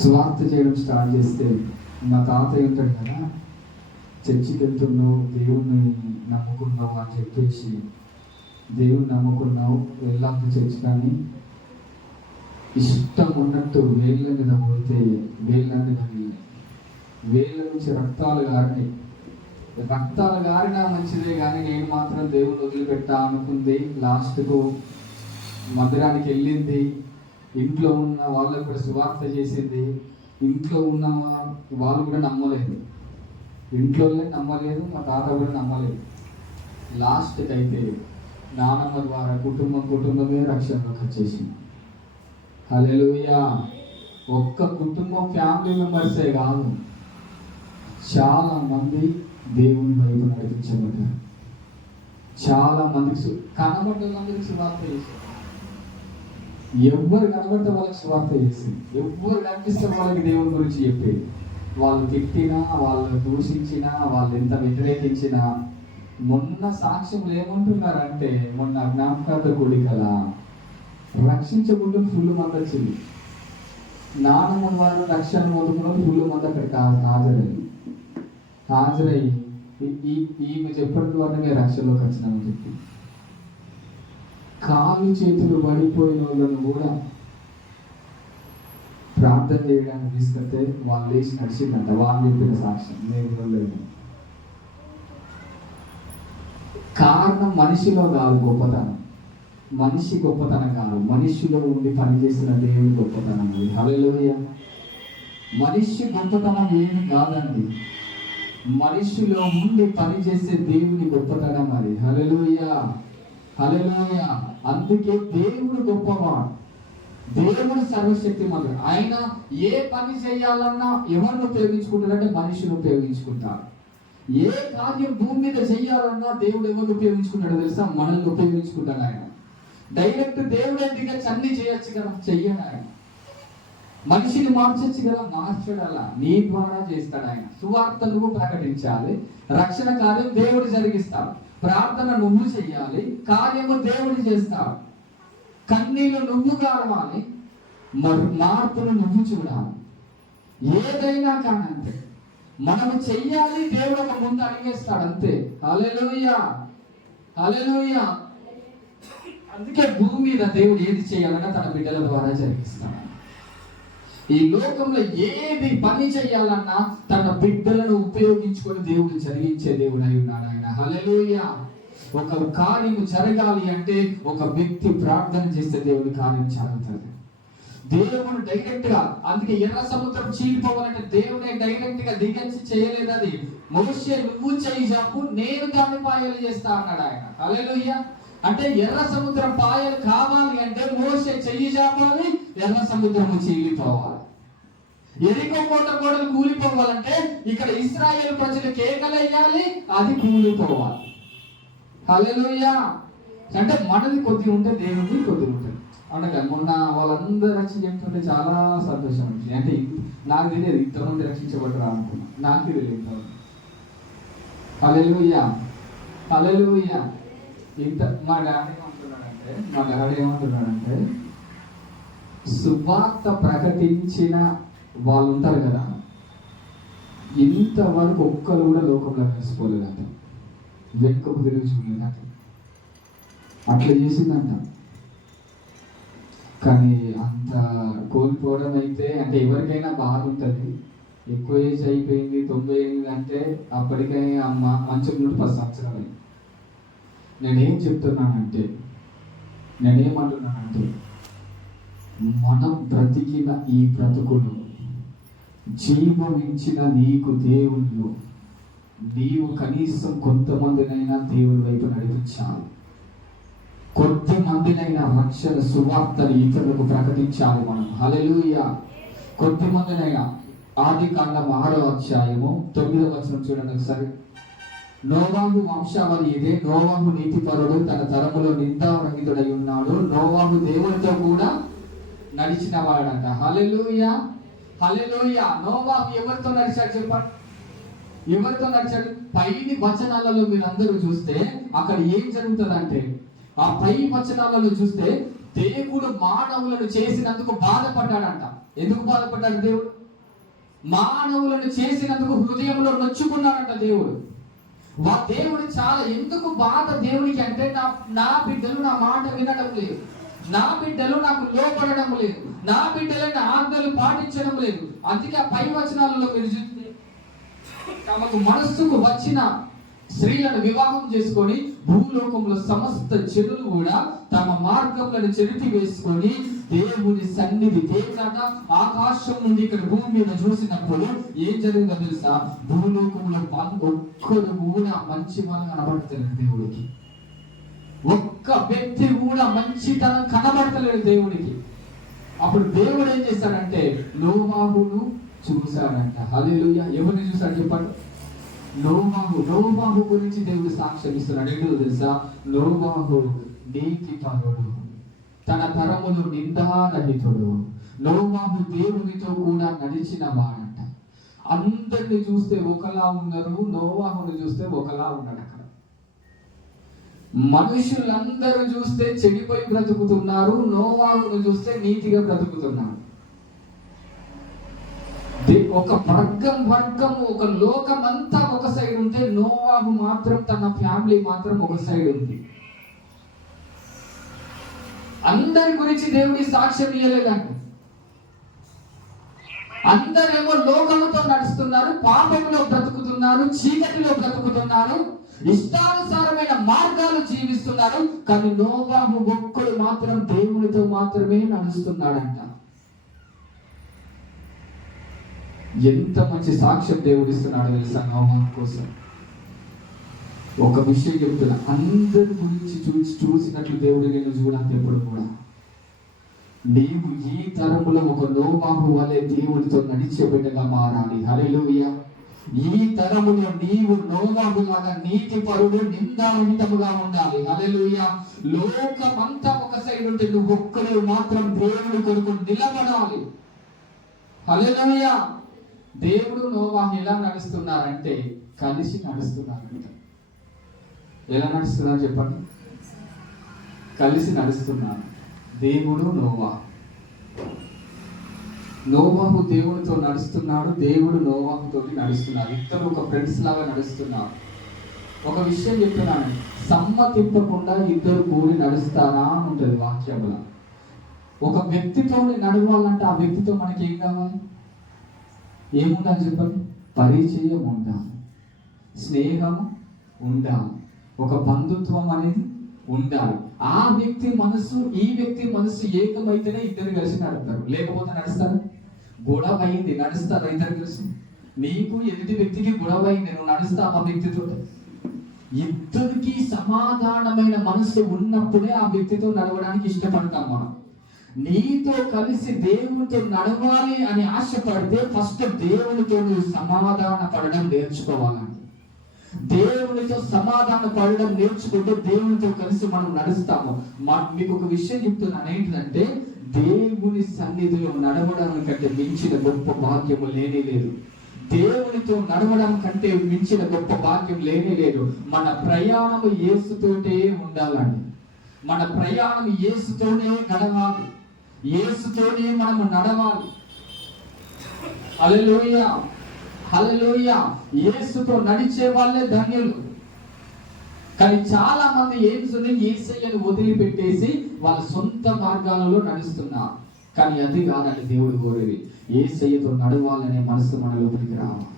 స్వార్థ చేయడం స్టార్ట్ చేస్తే, మా తాతయ్య ఉంటాడు కదా, చర్చికి వెళ్తున్నావు, దేవుణ్ణి నమ్ముకున్నావు అని చెప్పేసి, దేవుణ్ణి నమ్ముకున్నావు, వెళ్ళాలి చర్చి, కానీ ఇష్టం ఉన్నట్టు వేళ్ళ మీద పోతే వేళ్ళ నుంచి రక్తాలు గారినాయి. రక్తాలు గారినా మంచిదే, కానీ నేను మాత్రం దేవుని వదిలిపెట్టా అనుకుంది. లాస్ట్కు మందిరానికి వెళ్ళింది, ఇంట్లో ఉన్న వాళ్ళకు కూడా సువార్త చేసింది. ఇంట్లో ఉన్న వాళ్ళు కూడా నమ్మలేదు, ఇంట్లోనే నమ్మలేదు, మా తాత కూడా నమ్మలేదు. లాస్ట్కి అయితే నానమ్మ ద్వారా కుటుంబమే రక్షణలోకి వచ్చేసింది. హల్లెలూయా. ఒక్క కుటుంబం, ఫ్యామిలీ మెంబర్సే కాదు, చాలా మంది దేవుని వైపు నడిపించబడ్డారు. చాలా మందికి కనబడ్డ మందికి సువార్త చేశారు. ఎవ్వరు కనబడితే వాళ్ళకి సువార్త చేసింది, ఎవ్వరు కనిపిస్తే వాళ్ళకి దేవుని గురించి చెప్పేది. వాళ్ళు తిట్టినా, వాళ్ళు దూషించినా, వాళ్ళు ఎంత వ్యతిరేకించినా, మొన్న సాక్ష్యం ఏమంటున్నారంటే, మొన్న జ్ఞాపకార్థ కూడికల రక్షించకుండా ఫుల్ మంది వచ్చింది. నానమ్మ వారు రక్షణ పొందుకున్న ఫుల్ మంది అక్కడికి హాజరయ్యి ఈమె చెప్పడం ద్వారానే రక్షణలోకి వచ్చినామని చెప్పి, కాలు చేతులు పడిపోయిన వాళ్ళను కూడా ప్రార్థన చేయడానికి తీసుకెళ్తే వాళ్ళు లేచి నడిచిందంట. వాళ్ళు చెప్పిన సాక్ష్యం నేను లేదు. కారణం మనిషిలో కాదు గొప్పతనం, మనిషి గొప్పతనం కాదు, మనిషిలో ఉండి పనిచేసిన దేవుని గొప్పతనం అది. హల్లెలూయా. మనిషి గొప్పతనం ఏమి కాదండి, మనిషిలో ఉండి పనిచేసే దేవుని గొప్పతనం అది. హల్లెలూయా, హల్లెలూయా. అందుకే దేవుడు గొప్పవాడు, దేవుడు సర్వశక్తిమంతుడు. ఆయన ఏ పని చేయాలన్నా ఎవరిని ఉపయోగించుకుంటాడంటే మనిషిని ఉపయోగించుకుంటాడు. ఏ కార్యం భూమి మీద చేయాలన్నా దేవుడు ఎవరిని ఉపయోగించుకుంటాడో తెలుసా? మనల్ని ఉపయోగించుకుంటాడు ఆయన. డైరెక్ట్ దేవుడే దిగచ్చి అన్ని చేయొచ్చు కదా, చెయ్యడు ఆయన. మనిషిని మార్చొచ్చు కదా, మార్చడలా, నీ ద్వారా చేస్తాడు ఆయన. సువార్త నువ్వు ప్రకటించాలి, రక్షణ కార్యం దేవుడు జరిగిస్తాడు. ప్రార్థన నువ్వు చెయ్యాలి, కార్యము దేవుడు చేస్తాడు. కన్నీళ్ళు నువ్వు కావాలి, మార్పును నువ్వు చూడాలి. ఏదైనా కానీ అంతే, మనము చెయ్యాలి, దేవుడు ఒక ముందు అడిగేస్తాడు అంతే. హల్లెలూయా, హల్లెలూయా. అందుకే భూమి మీద దేవుడు ఏది చేయాలన్నా తన బిడ్డల ద్వారా జరిగిస్తాడు. ఈ లోకంలో ఏది పని చేయాలన్నా తన బిడ్డలను ఉపయోగించుకొని దేవుడు జరిగించే దేవుడు అయి ఉన్నాడు ఆయన. హల్లెలూయా. ఒక కార్యము జరగాలి అంటే ఒక వ్యక్తి ప్రార్థన చేస్తే దేవుడి కార్యం జరుగుతుంది. దేవుడు డైరెక్ట్ గా, అందుకే ఎర్ర సముద్రం చీలిపోవాలంటే దేవుడే డైరెక్ట్ గా దిగచ్చి చేయలేదు. అది మోషే నువ్వు చేయి జాపు, నేను దాన్ని పాయలు చేస్తా అన్నాడు ఆయన. హల్లెలూయా. అంటే ఎర్ర సముద్రం పాయలు కావాలి అంటే మోషే చెయ్యి జాపాలి, ఎర్ర సముద్రము చీలిపోవాలి. ఎరికో కోట గోడలు కూలిపోవాలంటే ఇక్కడ ఇశ్రాయేలు ప్రజలు కేకలేయాలి, అది కూలిపోవాలి. హల్లెలూయా. అంటే మనది కొద్ది ఉంటే దేవుడికి కొద్ది ఉంటుంది. అనగా మొన్న వాళ్ళందరూ రక్షణ చెప్తుంటే చాలా సంతోషం వచ్చింది. అంటే నాకు తెలియదు ఇంతమంది రక్షించబడ్డరా అనుకున్నా, నాకు తెలియదు. హల్లెలూయా, హల్లెలూయా. ఇంత మా డాడీ ఏమంటున్నాడంటే సువార్త ప్రకటించిన వాళ్ళు ఉంటారు కదా, ఇంతవరకు ఒక్కరు కూడా లోకంలో కలిసిపోలేదంట, వెనుకకు తిరిగి చూడలేదంట, అట్లా చేసిందంట. కానీ అంత కోల్పోవడం అయితే అంటే ఎవరికైనా బాధ ఉంటుంది. ఎక్కువ ఏజ్ అయిపోయింది, 98 అంటే అప్పటికే అమ్మ మంచం నుండి 10 సంవత్సరాలు. నేనేమంటున్నానంటే మనం బ్రతికిన ఈ బ్రతుకులు, జీవించిన నీకు దేవుళ్ళు, నీవు కనీసం కొంతమందినైనా దేవుని వైపు నడిపించాలి, కొద్ది మందినైనా రక్షణ సువార్తని ఇతరులకు ప్రకటించాలి మనం. హల్లెలూయా. కొద్ది మందినైనా. ఆదికాండం 6వ అధ్యాయము 9వ వచనం చూడండి ఒకసారి. నోవాహు వంశావళి ఇదే. నోవాహు నీతిపరుడు, తన తరములో నిందారహితుడై ఉన్నాడు. నోవాహు దేవునితో కూడా నడిచిన వాడంట. హల్లెలూయా, హల్లెలూయా. నోవాహు ఎవరితో నడిచాడు చెప్పండి? ఎవరితో నడిచాడు? పైని వచనాలలో మీరు అందరూ చూస్తే అక్కడ ఏం జరుగుతుందంటే, ఆ పై వచనాలలో చూస్తే దేవుడు మానవులను చేసినందుకు బాధపడ్డాడంట. ఎందుకు బాధపడ్డాడు దేవుడు? మానవులను చేసినందుకు హృదయంలో నొచ్చుకున్నాడంట దేవుడు. దేవుడు చాలా ఎందుకు బాధ దేవుడికి అంటే, నా బిడ్డలు నా మాట వినడం లేదు, నా బిడ్డలు నాకు లోపడడం లేదు, నా బిడ్డలు నా ఆజ్ఞలు పాటించడం లేదు. అందుకే ఆ పై వచనాలలో మీరు చూస్తే, తమకు మనస్సుకు వచ్చిన స్త్రీలను వివాహం చేసుకొని భూలోకంలో సమస్త జనులు కూడా తమ మార్గములను చెరిపి వేసుకొని దేవుని సన్నిధి, దేవుడాట ఆకాశం నుండి ఇక్కడ భూమి మీద చూసినప్పుడు ఏం జరిగిందో తెలుసా? భూలోకంలో ఒక్కరు కూడా మంచి వాళ్ళు కనబడతలేదు దేవుడికి. ఒక్క వ్యక్తి కూడా మంచితనం కనబడతలేదు దేవుడికి. అప్పుడు దేవుడు ఏం చేశాడంటే నోవాహును చూశాడంట. హల్లెలూయా. ఎవరిని చూశాడు చెప్పండి? నోవాహు గురించి దేవుడు సాక్ష్యం ఇస్తున్నాడు. ఏంటో తెలుసా? నోవాహు నీతిపరుడు, తన తరములు నిందారహితుడు. నోవాహు దేవునితో కూడా నడిచిన వాడంట. అందరిని చూస్తే ఒకలా ఉన్నారు, నోవాహుని చూస్తే ఒకలా ఉన్నాడు. అక్కడ మనుషులందరూ చూస్తే చెడిపోయి బ్రతుకుతున్నారు, నోవాహును చూస్తే నీతిగా బ్రతుకుతున్నారు. ఒక వర్గం ఒక లోకం అంతా ఒక సైడ్ ఉంటే, నోవాహు మాత్రం తన ఫ్యామిలీ మాత్రం ఒక సైడ్ ఉంది. అందరి గురించి దేవుడి సాక్ష్యం ఇవ్వలేదండి. అందరేమో లోకముతో నడుస్తున్నారు, పాపంలో బ్రతుకుతున్నారు, చీకటిలో బ్రతుకుతున్నారు, ఇష్టానుసారమైన మార్గాలు జీవిస్తున్నారు. కానీ నోవాహు ఒక్కడు మాత్రం దేవునితో మాత్రమే నడుస్తున్నాడంట. ఎంత మంచి సాక్ష్యం దేవుడు ఇస్తున్నాడు తెలుసా నోవాహు కోసం. ఒక విషయం చెప్తున్నా, అందరి గురించి చూసినట్లు దేవుడు నేను చూడాలి. ఎప్పుడు కూడా నీవు ఈ తరములో ఒక నోవాహు వలె దేవుడితో నడిచే బిడ్డగా మారాలి. హల్లెలూయా. ఈ తరములో నీవు నోవాహు లాగా నీతి పరుడు, నిందారహితముగా ఉండాలి. హల్లెలూయా. లోకమంతా ఒక సైడ్ ఉంటే నువ్వు ఒక్కరు మాత్రం దేవుడి కొరకు నిలబడాలి. హల్లెలూయా. దేవుడు నోవాహు ఎలా నడుస్తున్నారంటే కలిసి నడుస్తున్నారంట. ఎలా నడుస్తున్నారు చెప్పండి? కలిసి నడుస్తున్నారు. దేవుడు నోవాహు దేవుడితో నడుస్తున్నాడు, దేవుడు నోవాహుతో నడుస్తున్నారు. ఇద్దరు ఒక ఫ్రెండ్స్ లాగా నడుస్తున్నారు. ఒక విషయం చెప్తున్నాను, సమ్మతింపకుండా ఇద్దరు కూడి నడుస్తారా అని ఉంటుంది వాక్యంలో. ఒక వ్యక్తితో నడవాలంటే ఆ వ్యక్తితో మనకి ఏం కావాలి? ఏముండాలి చెప్పండి? పరిచయం ఉండాలి, స్నేహం ఉండాలి, ఒక బంధుత్వం అనేది ఉండాలి. ఆ వ్యక్తి మనసు ఈ వ్యక్తి మనసు ఏకమైతేనే ఇద్దరు కలిసి నడుపుతారు. లేకపోతే నడుస్తారు? గొడవ అయింది, నడుస్తారు ఇద్దరు కలిసి. నీకు ఎదుటి వ్యక్తికి గొడవ అయింది, నువ్వు నడుస్తావు ఆ వ్యక్తితో. ఇద్దరికి సమాధానమైన మనసు ఉన్నప్పుడే ఆ వ్యక్తితో నడవడానికి ఇష్టపడతాం మనం. నీతో కలిసి దేవునితో నడవాలి అని ఆశపడితే ఫస్ట్ దేవునితో నువ్వు సమాధాన పడడం నేర్చుకోవాలండి. దేవునితో సమాధాన పడడం నేర్చుకుంటే దేవునితో కలిసి మనం నడుస్తాము. మీకు ఒక విషయం చెప్తున్నాను, ఏంటంటే దేవుని సన్నిధిలో నడవడం కంటే మించిన గొప్ప భాగ్యము లేనే లేదు. దేవునితో నడవడం కంటే మించిన గొప్ప భాగ్యం లేనే లేదు. మన ప్రయాణము యేసుతోటే ఉండాలండి. మన ప్రయాణం యేసుతోనే గడవాలి, యేసుతోనే మనము నడవాలి. హల్లెలూయా. హల్లెలూయా. యేసుతో నడిచే వాళ్ళే ధన్యులు. కానీ చాలా మంది యేసయ్యను వదిలిపెట్టేసి వాళ్ళ సొంత మార్గాలలో నడుస్తున్నారు. కానీ అది కాదండి దేవుడు కోరేది. యేసయ్యతో నడవాలనే మనసు మన లోపలికి రావాలి.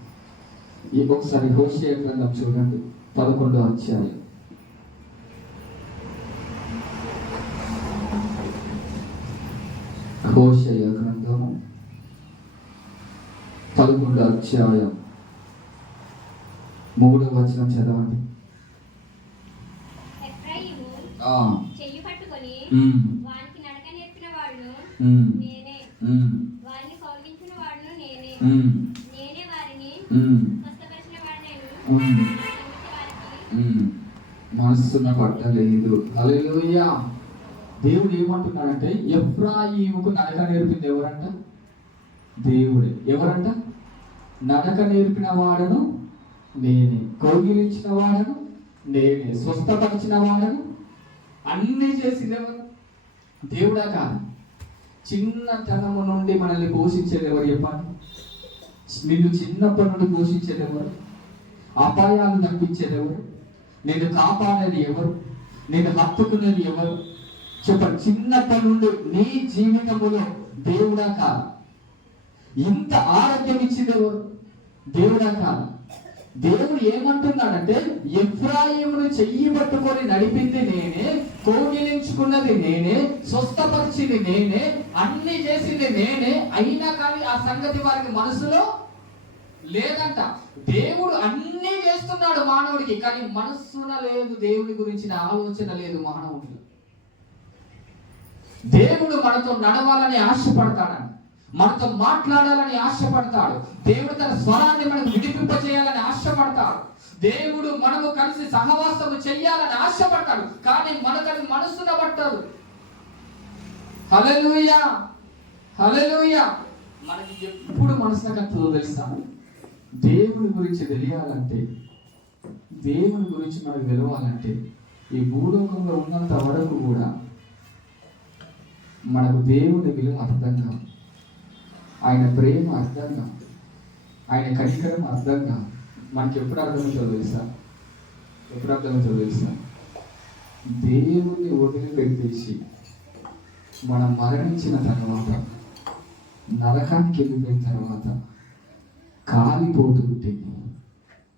ఒకసారి హోషేయ గ్రంథం చూడండి, 11వ అధ్యాయం. హోషేయ గ్రంథము 11వ అధ్యాయం 3వ వచనం చదవండి. చెయ్యి పట్టుకొని వానికి నడక నేర్పిన వాడును నేనే, వారిని కౌగిలించిన వాడును నేనే, నేనే వారిని స్వస్థపరిచిన వాడిని. మనస్సున పట్టలేదు. హల్లెలూయా. దేవుడు ఏమంటున్నాడంటే ఎఫ్రాయిముకు నడక నేర్పింది ఎవరంట? దేవుడే. ఎవరంట? నడక నేర్పిన వాడను నేనే, కౌగిలించిన వాడను నేనే, స్వస్థపరిచిన వాడను, అన్ని చేసింది ఎవరు? దేవుడా కాదు. చిన్నతనము నుండి మనల్ని పోషించేది ఎవరు చెప్పండి? నిన్ను చిన్నప్పటి నుండి పోషించేది ఎవరు? అపాయాలు తప్పించేది ఎవరు? నేను కాపాడేది ఎవరు? నేను హత్తుకునేది ఎవరు? చెప్పండి. చిన్నప్పటి నుండి నీ జీవితంలో దేవుడా కాదు. ఇంత ఆరోగ్యం ఇచ్చింది ఎవరు? దేవుడా కాదు. దేవుడు ఏమంటున్నాడంటే, ఎఫ్రాయిమును చెయ్యి పట్టుకొని నడిపింది నేనే, కోగిలించుకున్నది నేనే, స్వస్థపరిచింది నేనే, అన్ని చేసింది నేనే. అయినా కానీ ఆ సంగతి వారికి మనసులో లేదంట. దేవుడు అన్ని చేస్తున్నాడు మానవుడికి, కానీ మనస్సున లేదు. దేవుడి గురించిన ఆలోచన లేదు మానవుడికి. దేవుడు మనతో నడవాలని ఆశపడతాడు, మనతో మాట్లాడాలని ఆశపడతాడు. దేవుడు తన స్వరాన్ని మనకు విడిపింపజేయాలని ఆశపడతాడు. దేవుడు మనము కలిసి సహవాసము చెయ్యాలని ఆశపడతాడు, కానీ మనకది మనసున పట్టదు. హల్లెలూయా, హల్లెలూయా. మనకి ఎప్పుడు మనసున కట్టదో తెలుసా? దేవుని గురించి తెలియాలంటే, దేవుని గురించి మనకు తెలవాలంటే, ఈ భూలోకంలో ఉన్నంత వరకు కూడా మనకు దేవుని విలువ అర్థం కాదు, ఆయన ప్రేమ అర్థం కాదు, ఆయన కనికరం అర్థం కాదు. మనకి ఎప్పుడు అర్థమవుతుందో తెలుసా? ఎప్పుడు అర్థమవుతుందో తెలుసా? దేవుని వదిలిపెట్టేసి మనం మరణించిన తర్వాత, నరకానికి వెళ్ళిపోయిన తర్వాత కాలిపోతుంటే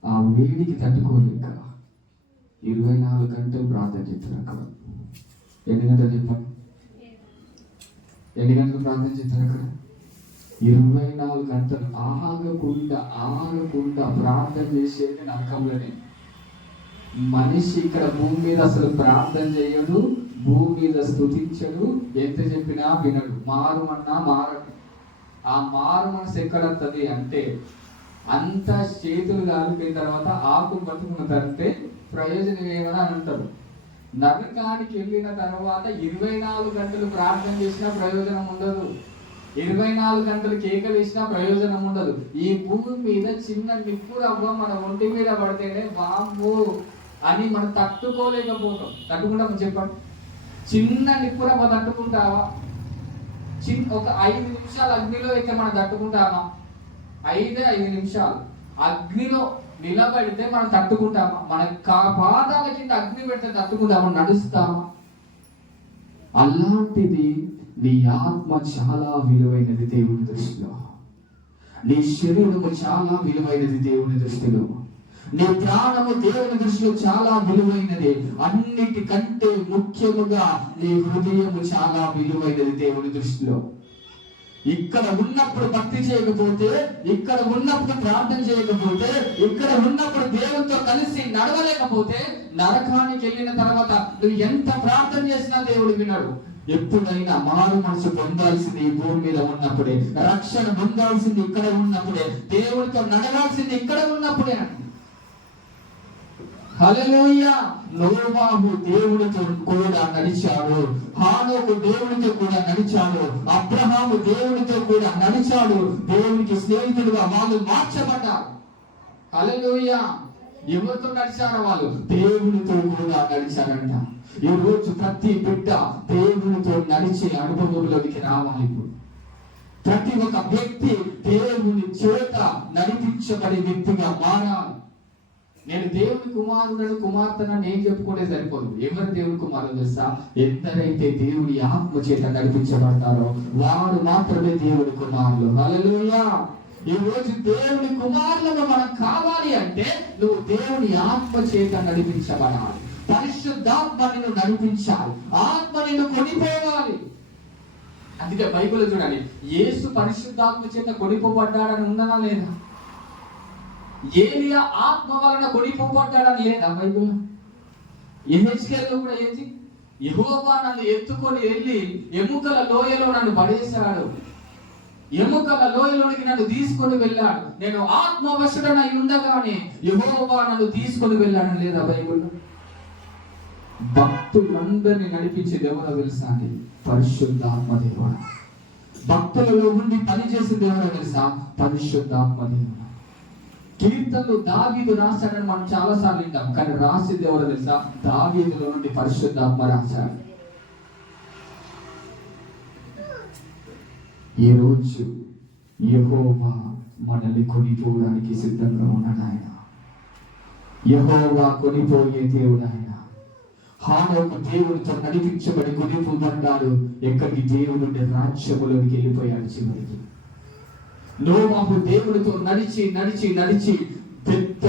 ఆ వేడికి తట్టుకోలేక 24 గంటలు ప్రార్థన చేస్తారు. అక్కడ ఎన్ని గంటలు చెప్పండి? ఎన్ని గంటలు ప్రార్థన చేస్తారు అక్కడ? 24 గంటలు ఆగకుండా ప్రార్థన చేసేది నరకంలోనే. మనిషి ఇక్కడ భూమి మీద అసలు ప్రార్థన చేయడు, భూమి మీద స్తుతించడు, ఎంత చెప్పినా వినడు, మారుమన్నా మారడు. ఆ మారు మనసు ఎక్కడత్తది అంటే, అంత చేతులు కాలిపోయిన తర్వాత ఆకు బతుకున్నదంటే ప్రయోజనం ఏమని అని అంటారు. నరకానికి వెళ్ళిన తర్వాత 24 గంటలు ప్రార్థన చేసినా ప్రయోజనం ఉండదు, 24 గంటలు కేకలు వేసినా ప్రయోజనం ఉండదు. ఈ భూమి మీద చిన్న నిప్పురవ్వ మన ఒంటి మీద పడితేనే బాంబు అని మనం తట్టుకోలేకపోతాం. తట్టుకుంటాం చెప్పండి? చిన్న నిప్పురవ్వ తట్టుకుంటావా? ఒక 5 నిమిషాలు అగ్నిలో అయితే మనం తట్టుకుంటామా? 5 నిమిషాలు అగ్నిలో నిలబడితే మనం తట్టుకుంటామా? మన పాదాల కింద అగ్ని పెడితే తట్టుకుంటామా? నడుస్తామా? అలాంటిది నీ ఆత్మ చాలా విలువైనది దేవుని దృష్టిలో. నీ శరీరము చాలా విలువైనది దేవుని దృష్టిలో. నీ ప్రాణము దేవుని దృష్టిలో చాలా విలువైనది. అన్నిటికంటే ముఖ్యముగా నీ హృదయము చాలా విలువైనది దేవుని దృష్టిలో. ఇక్కడ ఉన్నప్పుడు భక్తి చేయకపోతే, ఇక్కడ ఉన్నప్పుడు ప్రార్థన చేయకపోతే, ఇక్కడ ఉన్నప్పుడు దేవునితో కలిసి నడవలేకపోతే, నరకానికి వెళ్ళిన తర్వాత నువ్వు ఎంత ప్రార్థన చేసినా దేవుడు వినడు. ఎప్పుడైనా మారు మనసు పొందాల్సింది ఈ భూమి మీద ఉన్నప్పుడే, రక్షణ పొందాల్సింది ఇక్కడ ఉన్నప్పుడే, దేవుడితో నడవాల్సింది ఇక్కడ ఉన్నప్పుడే. హల్లెలూయా. నోవాహు దేవుడితో కూడా నడిచాడు, హానోకు దేవుడితో కూడా నడిచాడు, అబ్రహాము దేవుడితో కూడా నడిచాడు. దేవునికి స్నేహితుడుగా వాళ్ళు మార్చబడ్డారు. హల్లెలూయా. ఎవరితో నడిచారో వాళ్ళు? దేవునితో కూడా నడిచారంట. ఈ రోజు ప్రతి బిడ్డ దేవునితో నడిచే అనుభవంలోకి రావాలి. ఇప్పుడు ప్రతి ఒక్క వ్యక్తి దేవుని చేత నడిపించబడే వ్యక్తిగా మారాలి. నేను దేవుని కుమారుడు కుమార్తెను నేను చెప్పుకుంటే సరిపోదు. ఎవరు దేవుని కుమారుడు తెలుసా? ఎందరైతే దేవుని ఆత్మ చేత నడిపించబడతారో వారు మాత్రమే దేవుని కుమారులు. హల్లెలూయా. ఈ రోజు దేవుని కుమారులను మనం కావాలి అంటే నువ్వు దేవుని ఆత్మ చేత నడిపించబడాలి. పరిశుద్ధాత్మ నిన్ను నడిపించాలి, ఆత్మ నిన్ను కొనిపోవాలి. అందుకే బైబిల్ చూడండి, యేసు పరిశుద్ధాత్మ చేత కొనిపోబడ్డాడని ఉందనా లేదా? ఏలియా ఆత్మ వలన కొనిపోబడ్డాడని లేదా బైబిల్? ఎహెజ్కేలు కూడా ఏంటి? యెహోవా నన్ను ఎత్తుకొని వెళ్ళి ఎముకల లోయలో నన్ను పడేశాడు, ఎముకల లోయలోనికి నన్ను తీసుకొని వెళ్ళాడు, నేను ఆత్మవశుడనై ఉండగానే యెహోవా నన్ను తీసుకొని వెళ్ళాడని లేదా బైబిల్లో? భక్తులందరినీ నడిపించే దేవుడు తెలుసా అండి? పరిశుద్ధాత్మ దేవుడు. భక్తులలో ఉండి పనిచేసే దేవుడు తెలుసా? పరిశుద్ధాత్మ దేవుడు. కీర్తనలు దావీదు రాశాడని మనం చాలా సార్లు వింటాం, కానీ రాసి దేవుడు తెలుసా? దావీదులో నుండి పరిశుద్ధాత్మ రాశాడు. ఈరోజు యెహోవా మనల్ని కొనిపోవడానికి సిద్ధంగా ఉన్నాడు. ఆయన యెహోవా కొనిపోయే దేవుడు. ఆయన హానోకు దేవునితో నడిపించబడి కొనిపోబడ్డాడు. ఎక్కడికి? దేవుని రాజ్యములోనికి వెళ్ళిపోయాడు. చివరికి నోవహు దేవునితో నడిచి నడిచి నడిచి పెద్ద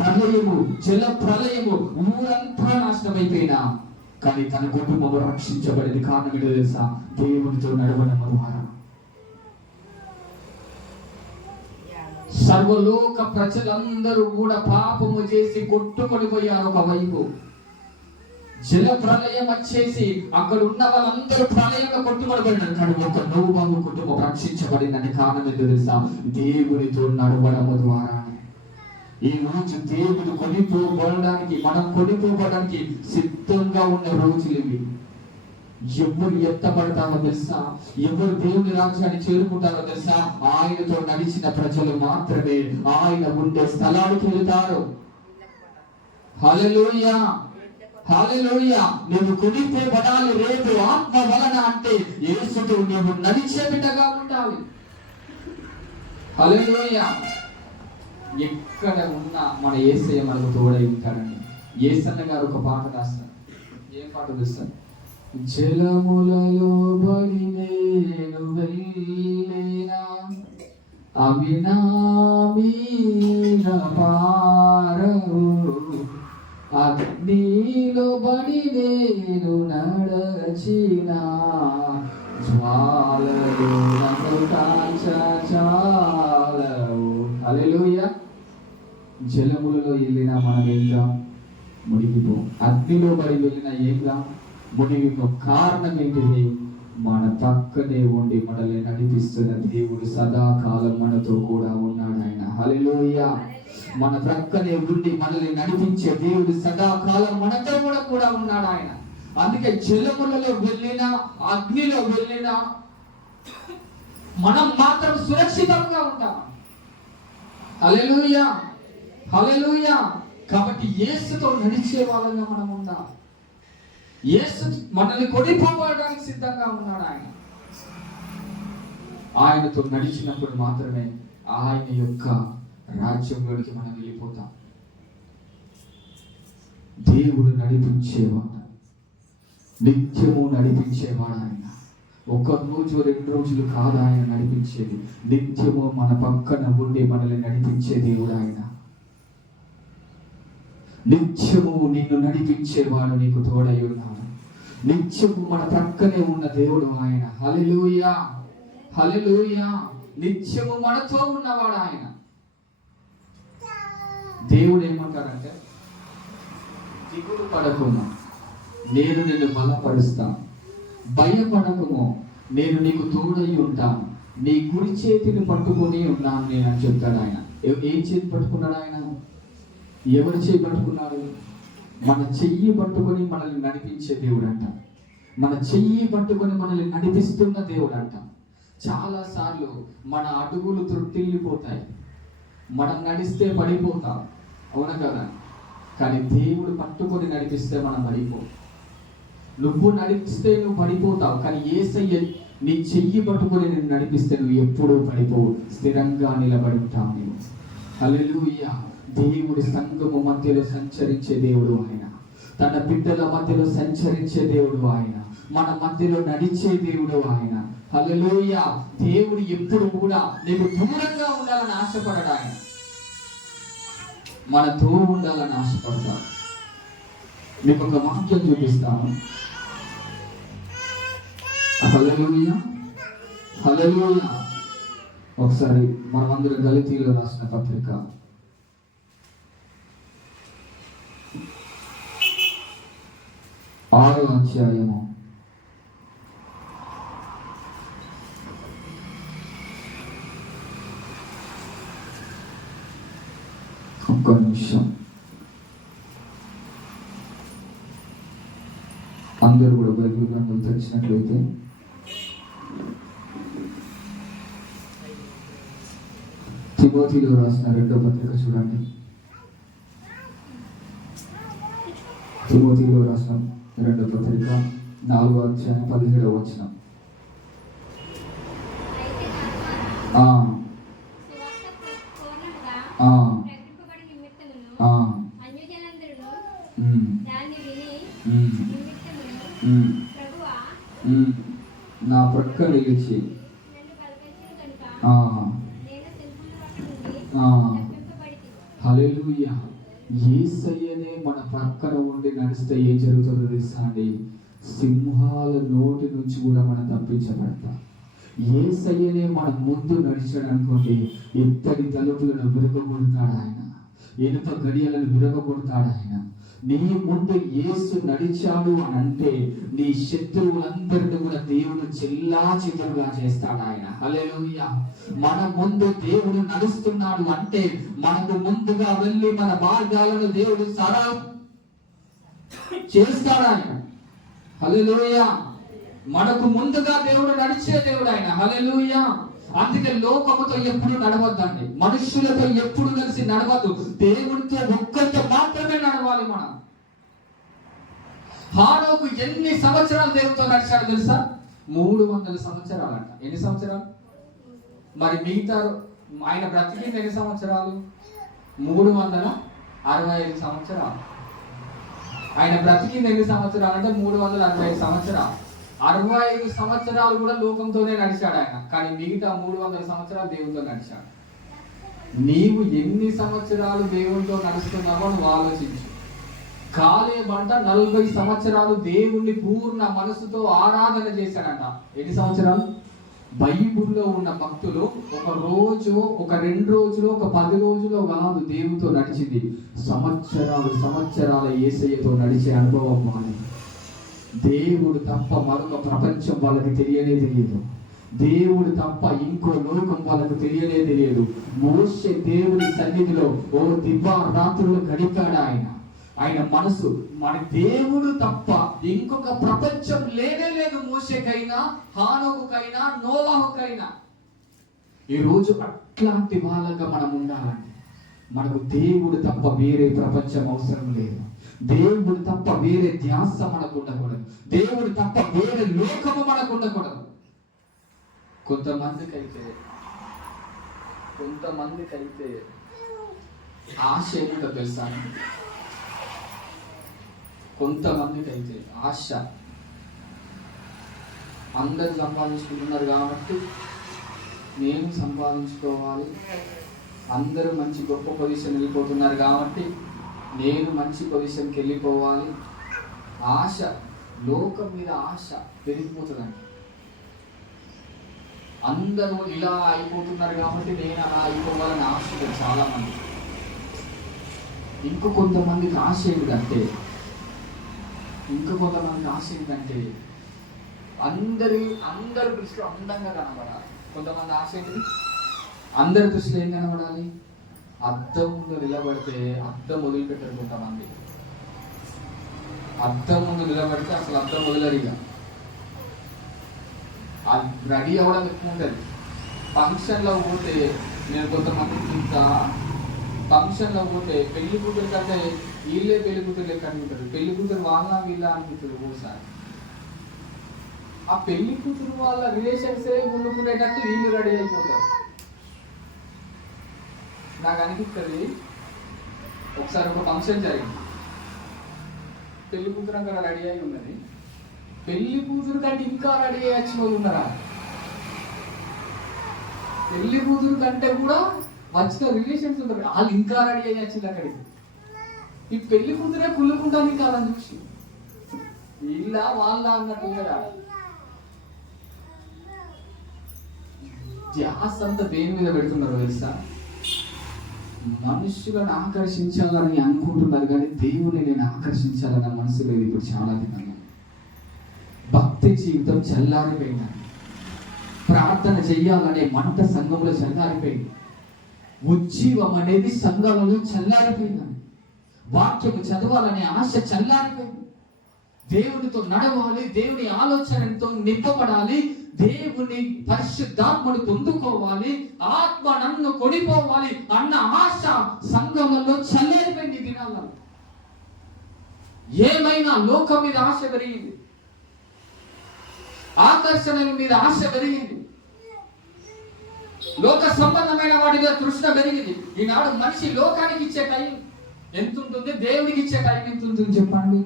ప్రళయము, జల ప్రళయము, ఊరంతా నాశనమైపోయినా కానీ తన కుటుంబము రక్షించబడింది. కారణం ఏంటో తెలుసా? దేవునితో నడవడం ద్వారా. సర్వలోక ప్రజలందరూ కూడా పాపము చేసి కొట్టుకొని పోయారు. ఒకవైపు జల ప్రళయం వచ్చేసి అక్కడ ఉన్న వాళ్ళందరూ ప్రళయంగా కొట్టుబడబడినారు. కానీ ఒక నోవహు కుటుంబం రక్షించబడిందని కారణం ఏంటో తెలుసా? దేవునితో నడవడము ద్వారా. ఈ రోజు దేవుడు కొనిపోబడడానికి, మనం కొనిపోబడడానికి సిద్ధంగా ఉన్న రోజులు ఇవి. ఎవరు ఎత్తబడతారో తెలుసా? ఎవరు దేవుని రాజ్యాన్ని చేరుకుంటారో తెలుసా? ఆయనతో నడిచిన ప్రజలు మాత్రమే ఆయన ఉండే స్థలానికి వెళ్తారు. హల్లెలూయా, హల్లెలూయా. నువ్వు కొనిపోబడాలి రేపు ఆత్మ వలన అంటే యేసుతో నువ్వు నడిచే బిడ్డగా ఉండాలి. హల్లెలూయా. ఎక్కడ ఉన్నా మన యేసయ్య మనకు తోడై ఉంటాడని యేసన్న గారు ఒక పాట రాస్తారు. ఏం పాట తెలుస్తారు? జలములలో బడి నేను వెళ్ళినా అవి నా మీద పారవు, అగ్నిలో బడి నేను నడచినా జ్వాలలు నన్ను కాల్చచాలవు. హల్లెలూయా. జలములలో వెళ్ళినా మనం వెళ్దాం, మునిగిపో. అగ్నిలో బడి వెళ్ళినా ఏంగా మునిగిపో. కారణం ఏంటిది? మన పక్కనే ఉండి మనల్ని నడిపిస్తున్న దేవుడు సదాకాలం మనతో కూడా ఉన్నాడు. ఆయన హల్లెలూయా. మన ప్రక్కనే ఉండి మనల్ని నడిపించే దేవుడు సదాకాలం మనతో కూడా ఉన్నాడు. ఆయన అందుకే జలములలో వెళ్ళినా అగ్నిలో వెళ్ళినా మనం మాత్రం సురక్షితంగా ఉంటాం. హల్లెలూయా, హల్లెలూయా. కాబట్టి యేసుతో నడిచే వాళ్ళంగా మనం ఉందాం. యేసు మనల్ని కొనిపోవడానికి సిద్ధంగా ఉన్నాడు. ఆయనతో నడిచినప్పుడు మాత్రమే ఆయన యొక్క రాజ్యంలోకి మనం వెళ్ళిపోతాం. దేవుడు నడిపించేవాడు, నిత్యము నడిపించేవాడు. ఆయన ఒక రోజు 2 రోజులు కాదు ఆయన నడిపించేది. నిత్యము మన పక్కన ఉండి మనల్ని నడిపించే దేవుడు ఆయన. నిత్యము నిన్ను నడిపించేవాడు, నీకు తోడై ఉన్నాడు. నిత్యము మన పక్కనే ఉన్న దేవుడు ఆయన. హల్లెలూయా, హల్లెలూయా. నిత్యము మనతో ఉన్నవాడు ఆయన. దేవుడు ఏమంటాడంటే, దిగులు పడకుమా, నేను నిన్ను బలపరుస్తాను. భయపడకుమో, నేను నీకు తోడై ఉంటాను. నీ కుడి చేతిని పట్టుకొని ఉన్నాను నేను అని చెప్తాడు ఆయన. ఏం చేతి పట్టుకున్నాడు ఆయన? ఎవరి చేయి పట్టుకున్నాడు? మన చెయ్యి పట్టుకొని మనల్ని నడిపించే దేవుడు అంట. మన చెయ్యి పట్టుకొని మనల్ని నడిపిస్తున్న దేవుడు అంట. చాలా సార్లు మన అడుగులు త్రుట్టిల్లిపోతాయి, మనం నడిస్తే పడిపోతాం, అవునా కదా? కానీ దేవుడు పట్టుకొని నడిపిస్తే మనం పడిపోం. నువ్వు నడిపిస్తే నువ్వు పడిపోతావు, కానీ యేసయ్య నీ చెయ్యి పట్టుకొని నేను నడిపిస్తే నువ్వు ఎప్పుడూ పడిపోవు, స్థిరంగా నిలబడి ఉంటావు నీవు. హల్లెలూయా. దేవుడి సంఘము మధ్యలో సంచరించే దేవుడు ఆయన. తన బిడ్డల మధ్యలో సంచరించే దేవుడు ఆయన. మన మధ్యలో నడిచే దేవుడు ఆయన. హల్లెలూయా. దేవుడు ఎప్పుడు కూడా నీకు దూరంగా ఉండాలని ఆశపడడు ఆయన, మనతో ఉండాలని ఆశపడతాడు. మీకు ఒక వాక్యం చూపిస్తాను. హల్లెలూయా, హల్లెలూయా. ఒకసారి మనమందరం గలతీలో రాసిన పత్రిక 6వ అధ్యాయము 1 నిమిషం. అందరూ కూడా బైబిల్ గ్రంథం తెచ్చినట్లయితే తిమోతిలో రాసిన 2వ పత్రిక చూడండి. తిమోతిలో రాసిన 2వ పత్రిక 4వ అధ్యాయం 17వ వచనం. అయితే ప్రక్క నిలిచి నన్ను బలపరిచిన కనుక ఆ, నేను శిల్పుల నుండి ఆ, తప్పింపబడితిని. హల్లెలూయా. యేసయ్యనే మన ప్రక్కన ఉండి నడిస్తే ఏం జరుగుతుందో తెలుసా అండి? సింహాల నోటి నుంచి కూడా మనం తప్పించబడతాం. యేసయ్యనే మన ముందు నడిచాడు అనుకోండి, ఇత్తడి తలుపులను విరగొడతాడు ఆయన, ఇనుప గడియలను విరగొడతాడు ఆయన. నీ ముందు యేసు నడిచాడు అని అంటే నీ శత్రువులందరినీ కూడా దేవుడు చెల్లాచెదురుగా చేస్తాడు ఆయన. హల్లెలూయా. మన ముందు దేవుడు నడుస్తున్నాడు అంటే మనకు ముందుగా వెళ్ళి మన మార్గాలను దేవుడు సరళం చేస్తాడు ఆయన. హల్లెలూయా. మనకు ముందుగా దేవుడు నడిచే దేవుడు ఆయన. హల్లెలూయా. అందుకే లోకముతో ఎప్పుడు నడవద్దండి, మనుషులతో ఎప్పుడు కలిసి నడవద్దు, దేవుడితో ఒక్కరితో మాత్రమే నడవాలి మనం. హానోకు ఎన్ని సంవత్సరాలు దేవుడితో నడిచాడు తెలుసా? 300 సంవత్సరాలు అంట. ఎన్ని సంవత్సరాలు? మరి మిగతా ఆయన బ్రతికింది ఎన్ని సంవత్సరాలు? 365 సంవత్సరాలు. ఆయన బ్రతికింది ఎన్ని సంవత్సరాలు అంటే 365 సంవత్సరాలు. 65 సంవత్సరాలు కూడా లోకంతోనే నడిచాడు ఆయన, కానీ మిగతా 300 సంవత్సరాలు దేవుడితో నడిచాడు. నీవు ఎన్ని సంవత్సరాలు దేవుడితో నడుస్తున్నావో నువ్వు ఆలోచించు. కాలేబంట 40 సంవత్సరాలు దేవుణ్ణి పూర్ణ మనసుతో ఆరాధన చేశాడంట. ఎన్ని సంవత్సరాలు? బైబిల్లో ఉన్న భక్తులు ఒక రోజు, ఒక 2 రోజులు, ఒక 10 రోజులు కాదు దేవుడితో నడిచింది, సంవత్సరాల యేసయ్యతో నడిచే అనుభవం మాది. దేవుడు తప్ప మరొక ప్రపంచం వాళ్ళకి తెలియదు. దేవుడు తప్ప ఇంకో లోకం వాళ్ళకు తెలియదు. మోషే దేవుని సన్నిధిలో ఓ దివ్య రాత్రులు గడిపాడు ఆయన. ఆయన మనసు మన దేవుడు తప్ప ఇంకొక ప్రపంచం లేనే లేదు. మోషేకైనా, హానోకుకైనా, నోవాహుకైనా. ఈరోజు అట్లాంటి వాళ్ళగా మనం ఉండాలండి. మనకు దేవుడు తప్ప వేరే ప్రపంచం అవసరం లేదు. దేవుడు తప్ప వేరే ధ్యాస మనకు ఉండకూడదు. దేవుడు తప్ప వేరే లోకము మనకు ఉండకూడదు. కొంతమందికైతే ఆశ ఏమిటో తెలుసా? కొంతమందికైతే ఆశ, అందరు సంపాదించుకుంటున్నారు కాబట్టి నేను సంపాదించుకోవాలి, అందరూ మంచి గొప్ప పొజిషన్ వెళ్ళిపోతున్నారు కాబట్టి నేను మంచి పొజిషన్కి వెళ్ళిపోవాలి. ఆశ, లోకం మీద ఆశ పెరిగిపోతుందండి. అందరూ ఇలా అయిపోతున్నారు కాబట్టి నేను అలా అయిపోవాలని ఆశ ఉంటుంది చాలా మంది. ఇంకో కొంతమందికి ఆశ ఏంటంటే అందరి దృష్టిలో అందంగా కనబడాలి. కొంతమంది ఆశ ఏంటి? అందరి దృష్టిలో ఏం కనబడాలి? అద్దం ముందు నిలబడితే అద్దం వదిలిపెట్టారు కొంతమంది. అద్దం ముందు నిలబడితే అసలు అద్దం వదిలరిగా. రెడీ అవ్వడం ఎక్కువ ఉంటుంది. ఫంక్షన్లో పోతే నేను కొంతమందికి ఇంకా ఫంక్షన్లో పోతే పెళ్లి కూతురు కంటే వీళ్ళే పెళ్లి కూతురు లెక్క అనుకుంటారు. పెళ్లి కూతురు వాళ్ళ వీళ్ళ అనుకుంటారు. ఒకసారి ఆ పెళ్లి కూతురు వాళ్ళ రిలేషన్సే ముందుకునేటట్టు వీళ్ళు రెడీ అయిపోతారు. నాకు అనిపిస్తుంది, ఒకసారి ఒక ఫంక్షన్ జరిగింది, పెళ్లి కూతురు అక్కడ రెడీ అయి ఉన్నది, పెళ్లి కూతురు కంటే ఇంకా రెడీ అయ్యొచ్చిన వాళ్ళు ఉన్నారా? పెళ్లి కూతురు కంటే కూడా వచ్చిన రిలేషన్స్ ఉంటారు, వాళ్ళు ఇంకా రెడీ అయ్యి వచ్చింది అక్కడికి. ఈ పెళ్లి కూతురే కుళ్ళుకుంటాను ఇంకా అలా చూసి వీళ్ళ వాళ్ళ అన్నట్టు కదా. ధ్యాస అంతా దేని మీద పెడుతున్నారు తెలుసా? మనుషులను ఆకర్షించాలని అనుకుంటున్నారు కానీ దేవుని నేను ఆకర్షించాలన్న మనసు లేదు ఇప్పుడు చాలా దినంగా. భక్తి జీవితం చల్లారిపోయింది. ప్రార్థన చెయ్యాలనే మంట సంఘంలో చల్లారిపోయింది. ఉజ్జీవం అనేది సంఘంలో చల్లారిపోయింది. వాక్యము చదవాలనే ఆశ చల్లారిపోయింది. దేవునితో నడవాలి, దేవుని ఆలోచనతో నింపబడాలి, దేవుని పరిశుద్ధాత్మను పొందుకోవాలి, ఆత్మ నన్ను కొడిపోవాలి అన్న ఆశ సంఘములలో చల్లారిపోయింది. దినాలలో ఏమైనా లోకం మీద ఆశ పెరిగింది, ఆకర్షణల మీద ఆశ పెరిగింది, లోక సంబంధమైన వాటి మీద తృష్ణ పెరిగింది. ఈనాడు మనిషి లోకానికి ఇచ్చే టైం ఎంత ఉంటుంది, దేవునికి ఇచ్చే టైం ఎంత ఉంటుంది చెప్పండి?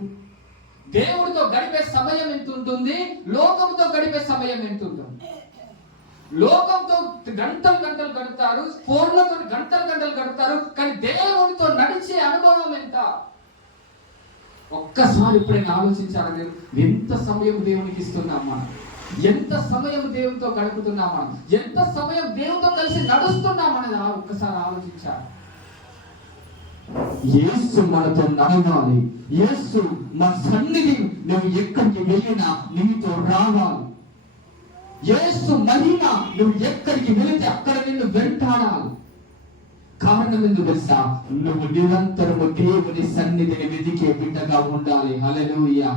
దేవుడితో గడిపే సమయం ఎంత ఉంటుంది, లోకంతో గడిపే సమయం ఎంత ఉంటుంది. లోకంతో గంటలు గంటలు గడుపుతారు, ఫోన్లతో గంటలు గంటలు గడుపుతారు, కానీ దేవుడితో నడిచే అనుభవం ఎంత? ఒక్కసారి ఇప్పుడైనా ఆలోచించారా? మీరు ఎంత సమయం దేవునికి ఇస్తున్నాం మనం, ఎంత సమయం దేవునితో గడుపుతున్నాం మనం, ఎంత సమయం దేవునితో కలిసి నడుస్తున్నాం అనేది ఒక్కసారి ఆలోచించారు. యేసు మనతో నడవాలి. యేసు మన సన్నిధి నువ్వు ఎక్కడికి వెళ్ళినా నీతో రావాలి. యేసు మహిమ నువ్వు ఎక్కడికి వెళితే అక్కడ నిన్ను వెంటాడాలి. కారణం ఎందుకు తెలుసా? నువ్వు నిరంతరము దేవుని సన్నిధిని వెతికే బిడ్డగా ఉండాలి. హల్లెలూయా.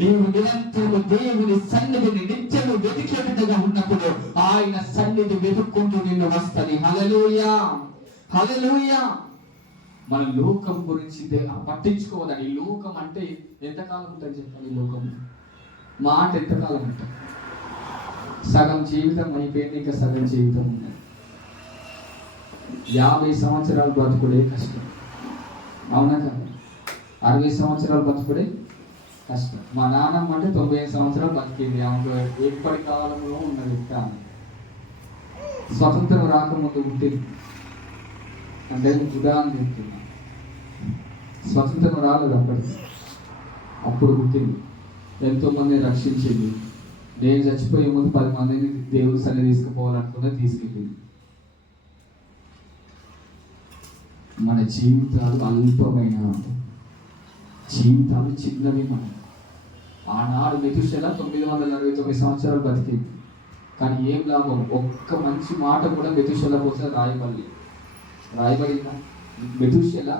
నీవు నిరంతరము దేవుని సన్నిధిని నిత్యము వెతికే బిడ్డగా ఉన్నప్పుడు ఆయన సన్నిధి వెతుక్కుంటూ నిన్ను వస్తుంది. హల్లెలూయా, హల్లెలూయా. మన లోకం గురించి పట్టించుకోవద్దని. లోకం అంటే ఎంతకాలం ఉంటుంది చెప్పండి? లోకం మాట ఎంతకాలం ఉంటుంది? సగం జీవితం అయిపోయింది, ఇంకా సగం జీవితం ఉంది. 50 సంవత్సరాలు బతుకుడే కష్టం, అవునా కదా? 60 సంవత్సరాలు బతుకుడే కష్టం. మా నాన్నమ్మ అంటే 90 సంవత్సరాలు బతికింది. ఆమెకు ఎప్పటి కాలంలో ఉన్నది. కానీ స్వతంత్రం రాకముందు ఉంటుంది అంటే ఉదాహరణ చెప్తున్నా. స్వతంత్రం రాలేదు అప్పుడు పుట్టింది. ఎంతో మందిని రక్షించింది. నేను చచ్చిపోయే ముందు 10 మందిని దేవుడి సన్నిధి తీసుకుపోవాలనుకున్నా, తీసుకెళ్ళింది. మన జీవితాలు అల్పమైన జీవితాలు, చిన్నవి. మనం ఆనాడు మెతుషెల 969 సంవత్సరాలు బతికింది. కానీ ఏం లాభం? ఒక్క మంచి మాట కూడా మెతుషెల కోసం రాయబడిందా? మెతుషెల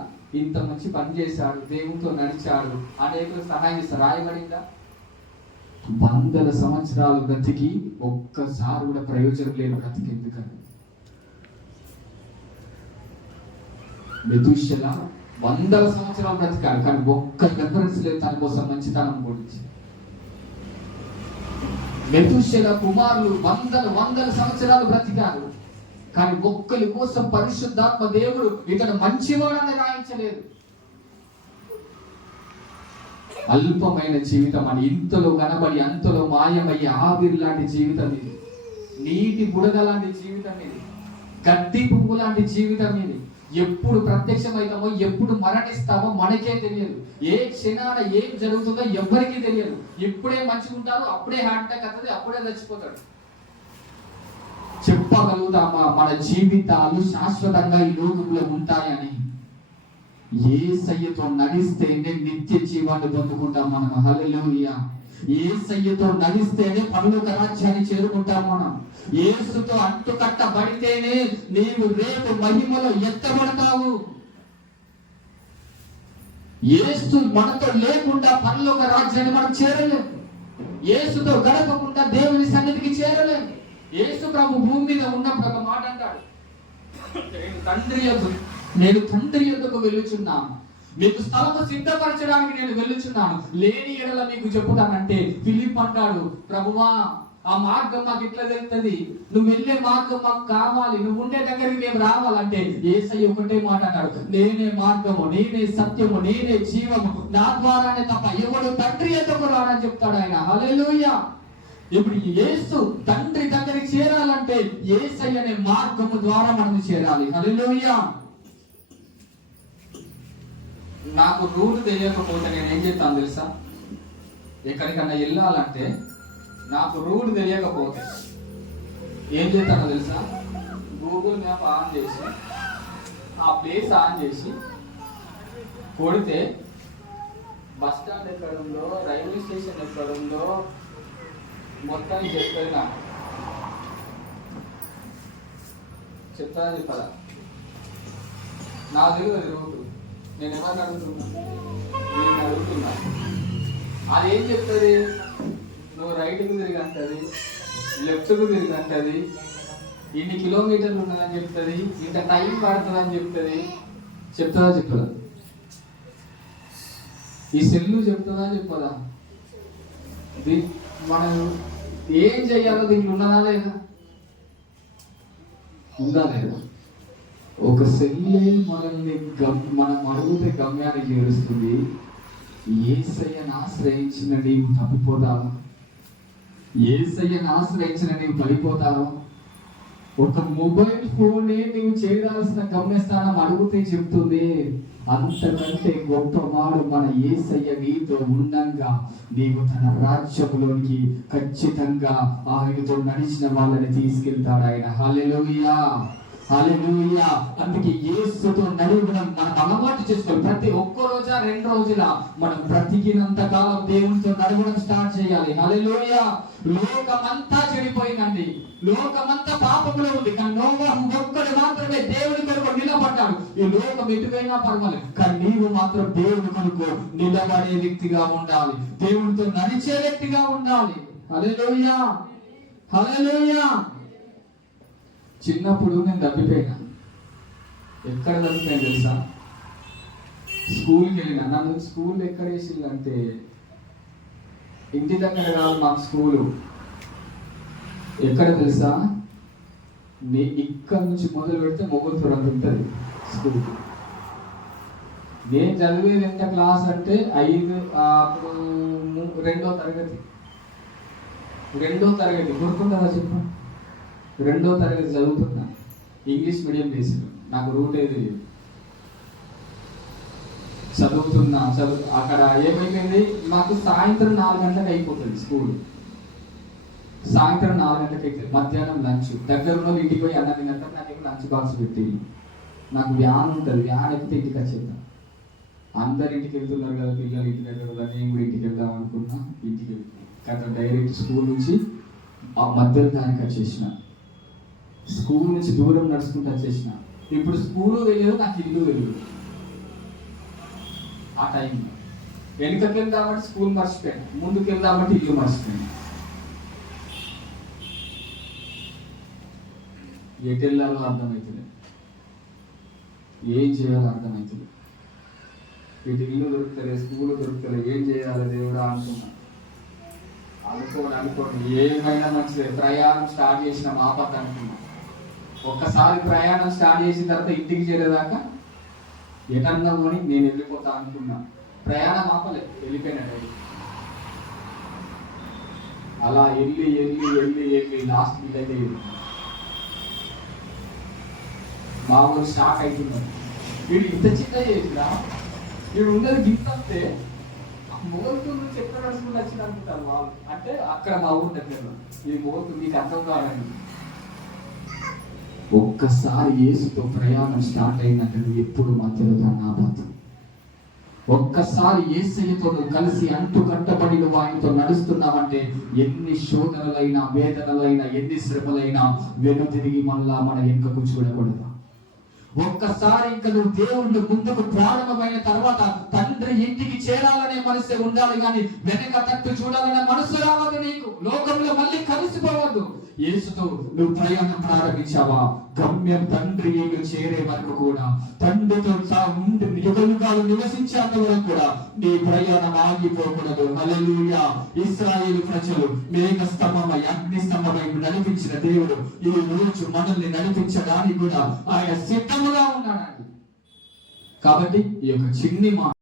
ఇంత మంచి పని చేశాడు, దేవునితో నడిచాడు, అనేకులు సహాయం చేస్తారు, రాయబడిందా? 100 సంవత్సరాలు బ్రతికి ఒక్కసారి కూడా ప్రయోజనం లేని బ్రతికి. ఎందుకని? మెతుషెల 100 సంవత్సరాలు బ్రతికాడు, కానీ ఒక్క రెఫరెన్స్ లేదు తన కోసం మంచితనం గురించి. మెతుషెల కుమారులు వందల సంవత్సరాలు బ్రతికారు, కానీ ఒక్కరి కోసం పరిశుద్ధాత్మ దేవుడు ఇతడు మంచివాడని రాయించలేదు. అల్పమైన జీవితం అని ఇంతలో కనబడి అంతలో మాయమయ్యే ఆవిరి లాంటి జీవితం ఇది. నీటి బుడగ లాంటి జీవితం ఇది. గడ్డి పువ్వు లాంటి జీవితం ఇది. ఎప్పుడు ప్రత్యక్షమవుతామో, ఎప్పుడు మరణిస్తామో మనకే తెలియదు. ఏ క్షణాన ఏం జరుగుతుందో ఎవరికీ తెలియదు. ఎప్పుడే మంచిగుంటారో అప్పుడే హార్ట్ అటాక్ అవుతుంది, అప్పుడే చచ్చిపోతాడు. చెప్పగలుగుతామా మన జీవితాలు శాశ్వతంగా ఈ లోకంలో ఉంటాయని? యేసయ్యతో నడిస్తేనే నిత్య జీవాన్ని పొందుకుంటాం మనం. హల్లెలూయా. యేసయ్యతో నడిస్తేనే పరలోక రాజ్యాన్ని చేరుకుంటాం మనం. యేసుతో అంటుకట్టబడితేనే నీవు రేపు మహిమలో ఎత్తబడతావు. యేసు మనతో లేకుండా పరలోక రాజ్యాన్ని మనం చేరలేము. యేసుతో గడపకుండా దేవుని సన్నిధికి చేరలేము. యేసు ప్రభు భూమి మీద ఉన్నప్పుడు ఒక మాట అంటాడు, నేను తండ్రి యొద్దకు వెళ్ళుచున్నాను, మీకు స్థలము సిద్ధపరచడానికి నేను వెళ్ళుచున్నాను, లేని ఎడల మీకు చెప్పుతానంటే ఫిలిప్ అంటాడు, ప్రభువా ఆ మార్గం మాకు ఎట్లా తెలుస్తుంది? నువ్వు వెళ్ళే మార్గం మాకు కావాలి, నువ్వు ఉండే దగ్గరికి మేము రావాలంటే యేసయ్య ఒకటే మాట అన్నాడు, నేనే మార్గము, నేనే సత్యము, నేనే జీవము, నా ద్వారానే తప్ప ఎవడు తండ్రి యొద్దకు రాడని చెప్తాడు ఆయన. హల్లెలూయా. ఇప్పుడు యేసు తండ్రి దగ్గరికి చేరాలంటే యేసయ్య అనే మార్గము ద్వారా మనం చేరాలి. హల్లెలూయా. నాకు రూట్ తెలియకపోతే నేను ఏం చేస్తాను తెలుసా? ఎక్కడికన్నా వెళ్ళాలంటే నాకు రూట్ తెలియకపోతే ఏం చేస్తానో తెలుసా? గూగుల్ మ్యాప్ ఆన్ చేసి ఆ ప్లేస్ ఆన్ చేసి కొడితే బస్ స్టాండ్ ఎక్కడుందో, రైల్వే స్టేషన్ ఎక్కడుందో మొత్తానికి చెప్పినా చెప్పదా? నా తెలియదు అది రూటు. నేను ఎవరిని అడుగుతున్నా? నేను అడుగుతున్నా. అదేం చెప్తుంది? నువ్వు రైట్కు తిరిగి అంటది, లెఫ్ట్కు తిరిగి అంటది, ఇన్ని కిలోమీటర్లు ఉన్నదని చెప్తుంది, ఇంత టైం పడుతుందని చెప్తుంది. చెప్తుందా చెప్పదా? ఈ సెల్లు చెప్తుందా చెప్పదా? మనం ఏం చెయ్యాలో దీనికి ఉన్నదా లేదా? ఉందా లేదా? ఒక సెల్లే మనల్ని మనం అడిగితే గమ్యాన్ని చేరుస్తుంది. యేసయ్యను ఆశ్రయించిన నీవు తప్పిపోతావా? యేసయ్యను ఆశ్రయించిన నీవు పడిపోతావా? ఒక మొబైల్ ఫోనే నీవు చేయాల్సిన గమ్యస్థానం అడిగితే చెప్తుంది, అంతకంటే గొప్పవాడు మన యేసయ్య నీతో ఉండంగా నీవు తన రాజ్యంలోనికి ఖచ్చితంగా ఆయనతో నడిచిన వాళ్ళని తీసుకెళ్తాడు ఆయన. హల్లెలూయా, హల్లెలూయా. అందుకే యేసుతో నడవడం మనం అలవాటు చేసుకోవాలి. ప్రతి ఒక్క రోజా 2 రోజుల మనం బ్రతికినంత కాలం దేవునితో నడవడం స్టార్ట్ చేయాలి. హల్లెలూయా. లోకమంతా చెడిపోయిందండి, లోకమంతా పాపంలో ఉంది, కానీ నోవహు ఒక్కడు మాత్రమే దేవుని కొరకు నిలబడ్డాడు. ఈ లోకం ఎటువైనా పర్వాలేదు, కానీ నీవు మాత్రం దేవుని కొరకు నిలబడే వ్యక్తిగా ఉండాలి, దేవునితో నడిచే వ్యక్తిగా ఉండాలి. హల్లెలూయా, హల్లెలూయా. చిన్నప్పుడు నేను తప్పిపోయినా. ఎక్కడ తప్పిపోయినా తెలుసా? స్కూల్కి వెళ్ళినా. నన్ను స్కూల్ ఎక్కడ వేసిందంటే, ఇంటి దగ్గర కాదు మాకు స్కూలు. ఎక్కడ తెలుసా? ఇక్కడ నుంచి మొదలు పెడితే మొగల్పురం ఉంటుంది స్కూల్. నేను చదివేది ఎంత క్లాస్ అంటే 2వ తరగతి. గుర్తుంటుందా చెప్పు? 2వ తరగతి చదువుతున్నా. ఇంగ్లీష్ మీడియం వేసాను, నాకు రూట్ ఏది లేదు. చదువుతున్నా. అక్కడ ఏమైపోయింది, మాకు సాయంత్రం 4 గంటలకు అయిపోతుంది స్కూల్. సాయంత్రం 4 గంటలకు అయితే మధ్యాహ్నం లంచ్. దగ్గర ఉన్న ఇంటికి పోయి అన్నం తింటారు. నాకు లంచ్ బాక్స్ పెట్టి, నాకు వ్యాన్ ఉంటుంది, వ్యాన్ ఎక్కితే ఇంటికి వచ్చేద్దాం. అందరు ఇంటికి వెళ్తున్నారు కదా, పిల్లలు ఇంటికి వెళ్తారు కదా, నేను కూడా ఇంటికి వెళ్దాం అనుకున్నా. ఇంటికి వెళ్తాను కదా, డైరెక్ట్ స్కూల్ నుంచి ఆ మధ్యలో దానికి వచ్చేసిన. స్కూల్ నుంచి దూరం నడుచుకుంటూ వచ్చేసిన. ఇప్పుడు స్కూలు వెళ్ళలేదు, నాకు ఇల్లు వెళ్ళదు. ఆ టైంలో వెనుకకి వెళ్దామంటే స్కూల్ మర్చిపోయాను, ముందుకు వెళ్దామంటే ఇల్లు మర్చిపోయాను. ఎటు వెళ్ళాలో అర్థమవుతుంది, ఏం చేయాలో అర్థమవుతుంది. ఇటు ఇల్లు దొరుకుతలే, స్కూల్ దొరుకుతలే, ఏం చేయాలి దేవుడా అనుకున్నా. అనుకోండి ఏమైనా మంచిదే. ప్రయాణం స్టార్ట్ చేసిన ఆపద అనుకున్నా. ఒక్కసారి ప్రయాణం స్టార్ట్ చేసిన తర్వాత ఇంటికి చేరేదాకా ఎటన్నా కొని నేను వెళ్ళిపోతా అనుకున్నా. ప్రయాణం ఆపలేదు, వెళ్ళిపోయినట్టు. అలా వెళ్ళి లాస్ట్ వీళ్ళైతే మా ఊరు స్టార్ట్ అవుతున్నారు. వీడు ఇంత చిన్న చేసినా, వీడు ఉన్నది గింతే. మొగల్తూరు నుంచి ఎక్కడ నడుచుకుంటూ వచ్చిన అనుకుంటారు వాళ్ళు. అంటే అక్కడ మా ఊరు దగ్గర. ఈ మొగల్తూరు మీకు అర్థం కావాలని. ఒక్కసారి యేసుతో ప్రయాణం స్టార్ట్ అయిందంటే నువ్వు ఎప్పుడు మధ్యలో దాన్ని ఆపద్దు. ఒక్కసారి యేసయ్యతో నువ్వు కలిసి అంటు కట్టబడి నువ్వు ఆయనతో నడుస్తున్నావంటే ఎన్ని శోధనలైనా, వేదనలైనా, ఎన్ని శ్రమలైనా వెనుతిరిగి మళ్ళా మన వెనుకకు చూడకూడదు. ఒక్కసారి ఇంకా నువ్వు దేవుళ్ళు ముందుకు ప్రారంభమైన తర్వాత తండ్రి ఇంటికి చేరాలనే మనసు ఉండాలి, కానీ వెనక తట్టు చూడాలనే మనసు రావద్దు నీకు. లోకంలో మళ్ళీ కలిసిపోవద్దు. యేసుతో నువ్వు ప్రయాణం ప్రారంభించావా, గమ్యం తండ్రి చేరే వరకు కూడా, తండ్రితో యుగయుగాలు నివసించేంత వరకు కూడా నీ ప్రయాణం ఆగిపోకూడదు. హల్లెలూయా. ఇశ్రాయేలు ప్రజలు మేఘ స్తంభమై, అగ్ని స్తంభమై నడిపించిన దేవుడు ఈ రోజు మనల్ని నడిపించడానికి కూడా ఆయన సిద్ధముగా ఉన్నాడు. కాబట్టి ఈ యొక్క చిన్ని మాట